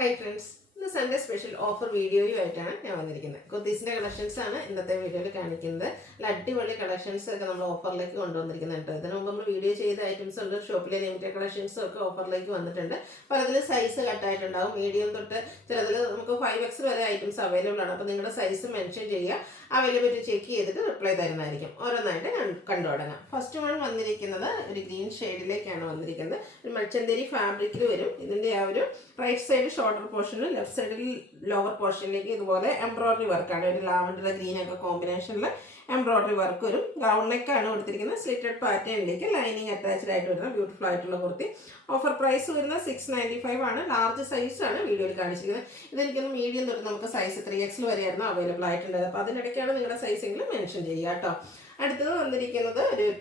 Hi friends, this Sunday special offer video ആയിട്ടാണ് ഞാൻ വന്നിരിക്കുന്നത്. കുർത്തീസിന്റെ കളക്ഷൻസ് ആണ് ഇന്നത്തെ വീഡിയോയിൽ കാണിക്കുന്നത്. അടിപൊളി കളക്ഷൻസ് ഒക്കെ നമ്മൾ ഓഫറിലേക്ക് കൊണ്ടുവന്നിരിക്കുന്നുണ്ട്. ഇതിനു മുമ്പ് നമ്മൾ വീഡിയോ ചെയ്ത ഐറ്റംസ് ഉണ്ട്, ഷോപ്പിലെ ലിമിറ്റഡ് കളക്ഷൻസും ഒക്കെ ഓഫറിലേക്ക് വന്നിട്ടുണ്ട്. പലതിൽ സൈസ് കട്ടായിട്ടുണ്ടാവും, മീഡിയം തൊട്ട് ചിലതിൽ നമുക്ക് 5X വരെ ഐറ്റംസ് അവൈലബിൾ ആണ്. അപ്പോൾ നിങ്ങളുടെ സൈസ് മെൻഷൻ ചെയ്യുക, അവൈലബിലിറ്റി ചെക്ക് ചെയ്തിട്ട് റിപ്ലൈ തരുന്നതായിരിക്കും. ഓരോന്നായിട്ട് കണ്ടു തുടങ്ങാം. ഫസ്റ്റ് വൺ വന്നിരിക്കുന്നത് ഒരു ഗ്രീൻ ഷെയ്ഡിലേക്കാണ് വന്നിരിക്കുന്നത്. ഒരു മൾച്ചന്തേരി ഫാബ്രിക്കിൽ വരും. ഇതിൻ്റെ ആ ഒരു റൈറ്റ് സൈഡ് ഷോൾഡർ പോർഷനിൽ ലെഫ്റ്റ് സൈഡിൽ ലോവർ പോർഷനിലേക്ക് ഇതുപോലെ എംബ്രോയിഡറി വർക്കാണ്. ഒരു ലാവൻഡർ ഗ്രീൻ ഒക്കെ കോമ്പിനേഷനിൽ എംബ്രോയിഡറി വർക്ക് വരും. റൗണ്ട് നെക്കാണ് കൊടുത്തിരിക്കുന്നത്. സ്ലിറ്റഡ് പാറ്റേണിലേക്ക് ലൈനിങ് അറ്റാച്ച്ഡ് ആയിട്ട് വരുന്ന ബ്യൂട്ടിഫുൾ ആയിട്ടുള്ള കുർത്തി. ഓഫർ പ്രൈസ് വരുന്നത് 695 ആണ്. ലാർജ് സൈസ് ആണ് വീഡിയോയിൽ കാണിച്ചിരിക്കുന്നത്. ഇതെനിക്കൊന്ന് മീഡിയം തൊട്ട് നമുക്ക് സൈസ് 3X വരെയായിരുന്നു അവൈലബിൾ ആയിട്ടുള്ളത്. അപ്പോൾ അതിനിടയ്ക്കാണ് നിങ്ങളുടെ സൈസെങ്കിലും മെൻഷൻ ചെയ്യുക കേട്ടോ. അടുത്തത് വന്നിരിക്കുന്നത് ഒരു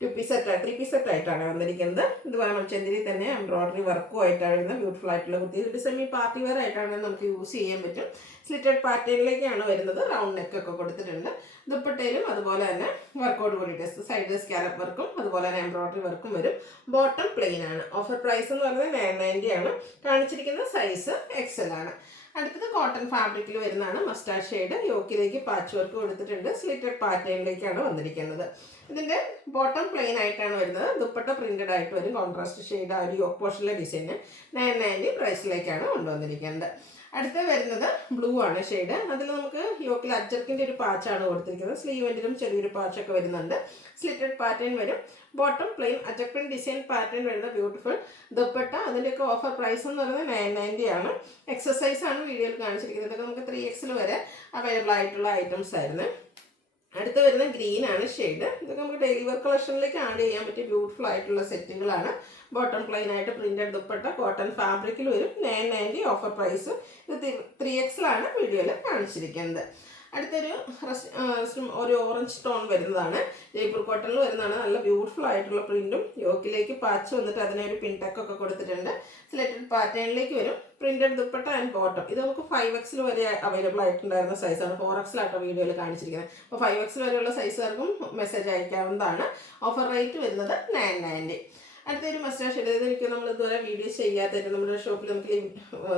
ത്രീ പീസ് സെറ്റ് ആയിട്ടാണ് വന്നിരിക്കുന്നത്. ഇതുപോലെ മൾച്ചന്തിരി തന്നെ എംബ്രോയിഡറി വർക്കും ആയിട്ടാണ് വരുന്നത്. ബ്യൂട്ടിഫുൾ ആയിട്ടുള്ള കുർത്തി. ഒരു സെമി പാർട്ടി വെയർ ആയിട്ടാണ് നമുക്ക് യൂസ് ചെയ്യാൻ പറ്റും. സ്ലിറ്റഡ് പാറ്റേണിലേക്കാണ് വരുന്നത്. റൗണ്ട് നെക്കൊക്കെ കൊടുത്തിട്ടുണ്ട്. ദുപ്പട്ടയിലും അതുപോലെ തന്നെ വർക്കോട് കൂടിയിട്ട് സൈഡ് സ്കാലപ്പ് വർക്കും അതുപോലെ തന്നെ എംബ്രോയിഡറി വർക്കും വരും. ബോട്ടം പ്ലെയിൻ ആണ്. ഓഫർ പ്രൈസ് എന്ന് പറയുന്നത് 990 ആണ്. കാണിച്ചിരിക്കുന്ന സൈസ് XL ആണ്. അടുത്തത് കോട്ടൺ ഫാബ്രിക്കിൽ വരുന്നതാണ്. Mustard shade. യോക്കിലേക്ക് പാച്ച് വർക്ക് കൊടുത്തിട്ടുണ്ട്. സ്ലിറ്റഡ് പാറ്റേണിലേക്കാണ് വന്നിരിക്കുന്നത്. ഇതിൻ്റെ ബോട്ടം പ്ലെയിൻ ആയിട്ടാണ് വരുന്നത്. ദുപ്പട്ട പ്രിന്റഡ് ആയിട്ട് വരും. കോൺട്രാസ്റ്റ് ഷെയ്ഡ് ആ ഒരു യോക്ക് പോർഷനിലെ ഡിസൈന് 990 പ്രൈസിലേക്കാണ് കൊണ്ടുവന്നിരിക്കുന്നത്. അടുത്ത വരുന്നത് ബ്ലൂ ആണ് ഷെയ്ഡ്. അതിൽ നമുക്ക് യോക്കിൽ അജ്ജർക്കിൻ്റെ ഒരു പാച്ചാണ് കൊടുത്തിരിക്കുന്നത്. സ്ലീവെൻറ്റിലും ചെറിയൊരു പാച്ചൊക്കെ വരുന്നുണ്ട്. സ്ലിറ്റഡ് പാറ്റേൺ വരും. ബോട്ടം പ്ലെയിൻ അജക്കൻ ഡിസൈൻ പാറ്റേൺ വരുന്ന ബ്യൂട്ടിഫുൾ ദുപ്പട്ട. അതിൻ്റെയൊക്കെ ഓഫർ പ്രൈസ് എന്ന് പറയുന്നത് 990 ആണ്. എക്സസൈസ് ആണ് വീഡിയോയിൽ കാണിച്ചിരിക്കുന്നത്. ഇതൊക്കെ നമുക്ക് 3X വരെ അവൈലബിൾ ആയിട്ടുള്ള ഐറ്റംസ് ആയിരുന്നു. അടുത്ത് വരുന്ന ഗ്രീൻ ആണ് ഷെയ്ഡ്. ഇതൊക്കെ നമുക്ക് ഡെയിലി വർക്ക് കളക്ഷനിലേക്ക് ആഡ് ചെയ്യാൻ പറ്റിയ ബ്യൂട്ടിഫുൾ ആയിട്ടുള്ള സെറ്റുകളാണ്. ബോട്ടം പ്ലെയിൻ ആയിട്ട് പ്രിന്റഡ് ദുപ്പട്ട കോട്ടൺ ഫാബ്രിക്കിൽ വരും. 990 ഓഫർ പ്രൈസ്. ഇത് 3X ആണ് വീഡിയോയിൽ കാണിച്ചിരിക്കുന്നത്. അടുത്തൊരു ഒരു ഓറഞ്ച് ടോൺ വരുന്നതാണ്. ജയ്പൂർ കോട്ടണിൽ വരുന്നതാണ്. നല്ല ബ്യൂട്ടിഫുൾ ആയിട്ടുള്ള പ്രിന്റും യോക്കിലേക്ക് പാച്ച് വന്നിട്ട് അതിനൊരു പിൻടക്കൊക്കെ കൊടുത്തിട്ടുണ്ട്. സിലക്റ്റഡ് പാറ്റേണിലേക്ക് വരും. Printed dupatta and bottom. ഇത് നമുക്ക് 5X വരെ അവൈലബിൾ ആയിട്ടുണ്ടായിരുന്ന സൈസാണ്. 4X ആട്ടോ വീഡിയോയിൽ കാണിച്ചിരിക്കുന്നത്. അപ്പോൾ 5X വരെയുള്ള സൈസുകാർക്കും മെസ്സേജ് അയക്കാവുന്നതാണ്. ഓഫർ റേറ്റ് വരുന്നത് 990. അടുത്തൊരു മസ്റ്റാർഡ് ഷെയ്ഡ്. ഇതെനിക്ക് നമ്മൾ ഇതുവരെ വീഡിയോ ചെയ്യാത്തായിട്ട് നമ്മുടെ ഷോപ്പിൽ നമുക്ക്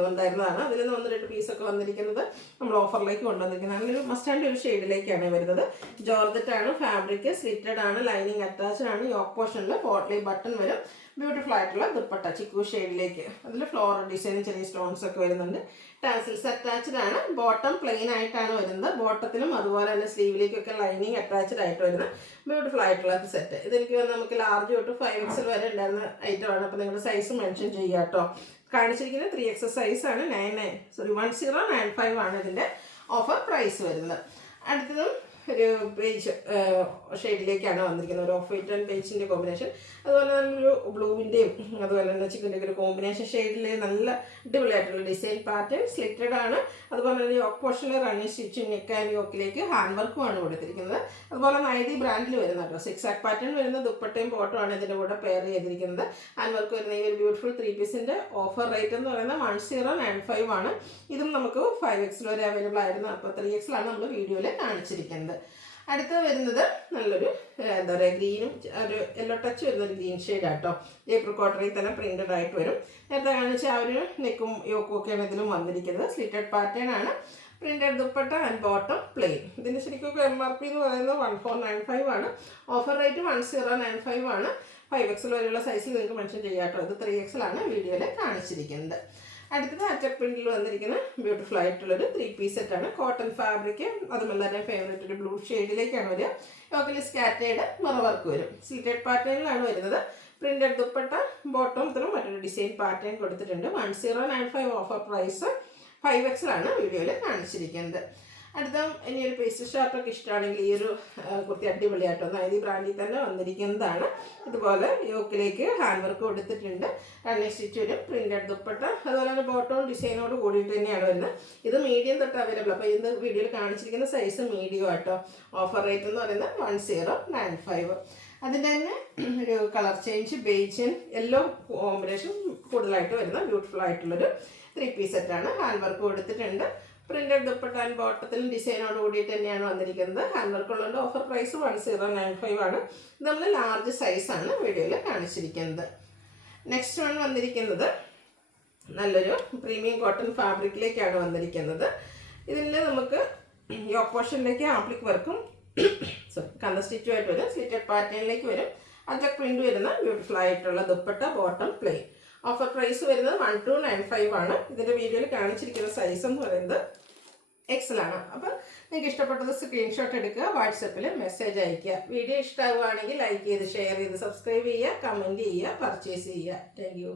ഉണ്ടായിരുന്നതാണ്. അതിൽ നിന്ന് 1-2 പീസൊക്കെ വന്നിരിക്കുന്നത് നമ്മൾ ഓഫറിലേക്ക് കൊണ്ടുവന്നിരിക്കുന്നത്. നല്ലൊരു മസ്റ്റാർഡ് ഒരു ഷെയ്ഡിലേക്കാണ് വരുന്നത്. ജോർജറ്റ് ആണ് ഫാബ്രിക്. സ്ലിറ്റഡ് ആണ്. ലൈനിങ് അറ്റാച്ച്ഡ് ആണ്. യോക്ക് പോർഷനിൽ പോട്ട്ലി ബട്ടൺ വരും. ബ്യൂട്ടിഫുൾ ആയിട്ടുള്ള ദുപ്പട്ട ചിക്കു ഷെയ്ഡിലേക്ക്. അതിൽ ഫ്ലോറൽ ഡിസൈനും ചെറിയ സ്റ്റോൺസ് ഒക്കെ വരുന്നുണ്ട്. ടാസിൽസ് അറ്റാച്ച്ഡ് ആണ്. ബോട്ടം പ്ലെയിൻ ആയിട്ടാണ് വരുന്നത്. ബോട്ടത്തിലും അതുപോലെ തന്നെ സ്ലീവിലേക്കൊക്കെ ലൈനിങ് അറ്റാച്ച്ഡ് ആയിട്ട് വരുന്ന ബ്യൂട്ടിഫുൾ ആയിട്ടുള്ള സെറ്റ്. ഇതെനിക്ക് നമുക്ക് ലാർജ് തൊട്ട് 5X വരെ ഉണ്ടായിരുന്ന ഐറ്റമാണ്. അപ്പോൾ നിങ്ങളുടെ സൈസ് മെൻഷൻ ചെയ്യുക കേട്ടോ. കാണിച്ചിരിക്കുന്നത് 3X സൈസാണ്. 1095 ആണ് ഇതിൻ്റെ ഓഫർ പ്രൈസ് വരുന്നത്. അടുത്തതും ഒരു പേജ് ഷെയ്ഡിലേക്കാണ് വന്നിരിക്കുന്നത്. ഒരു ഓഫ് വൈറ്റ് ആൻഡ് പേജിൻ്റെ കോമ്പിനേഷൻ. അതുപോലെ തന്നെ ഒരു ബ്ലൂവിൻ്റെയും അതുപോലെ തന്നെ ചിക്കൻ്റെ ഒരു കോമ്പിനേഷൻ ഷെയ്ഡിൽ നല്ല അടിപൊളിയായിട്ടുള്ള ഡിസൈൻ പാറ്റേൺ. സ്ലിറ്റഡ് ആണ്. അതുപോലെ തന്നെ യോക്ക് പോർഷനിൽ റണ്ണിങ് സ്റ്റിച്ചിങ് നെക്ക് ആൻഡ് യോക്കിലേക്ക് ഹാൻഡ് വർക്കുമാണ് കൊടുത്തിരിക്കുന്നത്. അതുപോലെ നൈതി ബ്രാൻഡിൽ വരുന്ന കേട്ടോ. 6 പാറ്റേൺ വരുന്ന ദുപ്പട്ടയും ബോട്ടും ആണ് ഇതിൻ്റെ കൂടെ പെയർ ചെയ്തിരിക്കുന്നത്. ഹാൻഡ് വർക്ക് വരുന്ന ഈ ഒരു ബ്യൂട്ടിഫുൾ 3 പീസിൻ്റെ ഓഫർ റേറ്റ് എന്ന് പറയുന്നത് 1095 ആണ്. ഇതും നമുക്ക് 5X വരെ അവൈലബിൾ ആയിരുന്നു. അപ്പോൾ 3X നമ്മൾ വീഡിയോയിൽ കാണിച്ചിരിക്കുന്നത്. അടുത്ത വരുന്നത് നല്ലൊരു എന്താ പറയുക ഗ്രീനും ഒരു യെല്ലോ ടച്ച് വരുന്നൊരു ഗ്രീൻ ഷെയ്ഡാട്ടോ. ജയ്പൂർ കോട്ടണിൽ തന്നെ പ്രിന്റഡ് ആയിട്ട് വരും. നേരത്തെ കാണിച്ച ആ ഒരു നെക്കും യോക്കും ഒക്കെയാണ് ഇതിലും വന്നിരിക്കുന്നത്. സ്ലിറ്റഡ് പാറ്റേൺ ആണ്. Printed dupatta and bottom plain. ഇതിന് ശരിക്കും MRP എന്ന് പറയുന്നത് 1495 ആണ്. ഓഫർ റേറ്റ് 1095 ആണ്. 5X വരെയുള്ള സൈസിൽ നിങ്ങൾക്ക് മെൻഷൻ ചെയ്യാം കേട്ടോ. ഇത് 3X ആണ് വീഡിയോയിൽ കാണിച്ചിരിക്കുന്നത്. അടുത്തത് അറ്റക് പ്രിന്റിൽ വന്നിരിക്കുന്ന ബ്യൂട്ടിഫുൾ ആയിട്ടുള്ളൊരു 3 പീസ് സെറ്റാണ്. Cotton fabric. അതും എല്ലാവരുടെയും ഫേവറേറ്റ് ഒരു ബ്ലൂ ഷെയ്ഡിലേക്കാണ് വരിക. യോക്കിൽ സ്കാറ്റേഡ് മിറർ വർക്ക് വരും. സ്ലിറ്റഡ് പാറ്റേണിലാണ് വരുന്നത്. പ്രിന്റഡ് ദുപ്പട്ട ബോട്ടത്തിനും മറ്റൊരു ഡിസൈൻ പാറ്റേൺ കൊടുത്തിട്ടുണ്ട്. 1095 ഓഫർ പ്രൈസ്. 5X ആണ് വീഡിയോയിൽ കാണിച്ചിരിക്കുന്നത്. അടുത്ത ഇനി ഒരു പേസ്റ്റ് ഷർട്ടൊക്കെ ഇഷ്ടമാണെങ്കിൽ ഈ ഒരു കുർത്തി അടിപൊളിയായിട്ടോ. നൈതി ബ്രാൻഡിൽ തന്നെ വന്നിരിക്കുന്നതാണ്. ഇതുപോലെ യോക്കിലേക്ക് ഹാൻഡ് വർക്ക് കൊടുത്തിട്ടുണ്ട്. റണ്ണിങ് സ്റ്റിച്ച് വരും. പ്രിന്റഡ് ദുപ്പട്ട അതുപോലെ തന്നെ ബോട്ടം ഡിസൈനോട് കൂടിയിട്ട് തന്നെയാണ് വരുന്നത്. ഇത് മീഡിയം തൊട്ട് അവൈലബിൾ. അപ്പോൾ ഇത് വീഡിയോയിൽ കാണിച്ചിരിക്കുന്ന സൈസ് മീഡിയം ആട്ടോ. ഓഫർ റേറ്റ് എന്ന് പറയുന്നത് 1095. അതിൻ്റെ തന്നെ ഒരു colour change beige yellow combination കൂടുതലായിട്ട് വരുന്ന ബ്യൂട്ടിഫുൾ ആയിട്ടുള്ളൊരു 3 പീസ് സെറ്റാണ്. ഹാൻഡ് വർക്ക് കൊടുത്തിട്ടുണ്ട്. പ്രിന്റഡ് ദുപ്പട്ട ആൻഡ് ബോട്ടത്തിലും ഡിസൈനോട് കൂടിയിട്ട് തന്നെയാണ് വന്നിരിക്കുന്നത്. ഹാൻഡ് വർക്ക് ഉള്ളതുകൊണ്ട് ഓഫർ പ്രൈസ് 1095 ആണ്. ഇത് നമ്മൾ ലാർജ് സൈസാണ് വീഡിയോയിൽ കാണിച്ചിരിക്കുന്നത്. നെക്സ്റ്റ് വൺ വന്നിരിക്കുന്നത് നല്ലൊരു പ്രീമിയം കോട്ടൺ ഫാബ്രിക്കിലേക്കാണ് വന്നിരിക്കുന്നത്. ഇതിൽ നമുക്ക് യോക്ക് പോർഷനിലേക്ക് ആപ്ലിക് വർക്കും കന്ന സ്റ്റിച്ചുമായിട്ട് വരും. സ്ലിറ്റഡ് പാറ്റേണിലേക്ക് വരും. അജക് പ്രിന്റ് വരുന്ന ബ്യൂട്ടിഫുൾ ആയിട്ടുള്ള dupatta, bottom plain. Offer price വരുന്നത് 1295 ആണ്. ഇതിൻ്റെ വീഡിയോയിൽ കാണിച്ചിരിക്കുന്ന സൈസ് എന്ന് പറയുന്നത് എക്സൽ ആണ്. അപ്പം നിങ്ങൾക്ക് ഇഷ്ടപ്പെട്ടത് സ്ക്രീൻഷോട്ട് എടുക്കുക, വാട്സപ്പിൽ മെസ്സേജ് അയയ്ക്കുക. വീഡിയോ ഇഷ്ടമാവുകയാണെങ്കിൽ ലൈക്ക് ചെയ്ത് ഷെയർ ചെയ്ത് സബ്സ്ക്രൈബ് ചെയ്യുക, കമൻറ്റ് ചെയ്യുക, പർച്ചേസ് ചെയ്യുക. Thank you.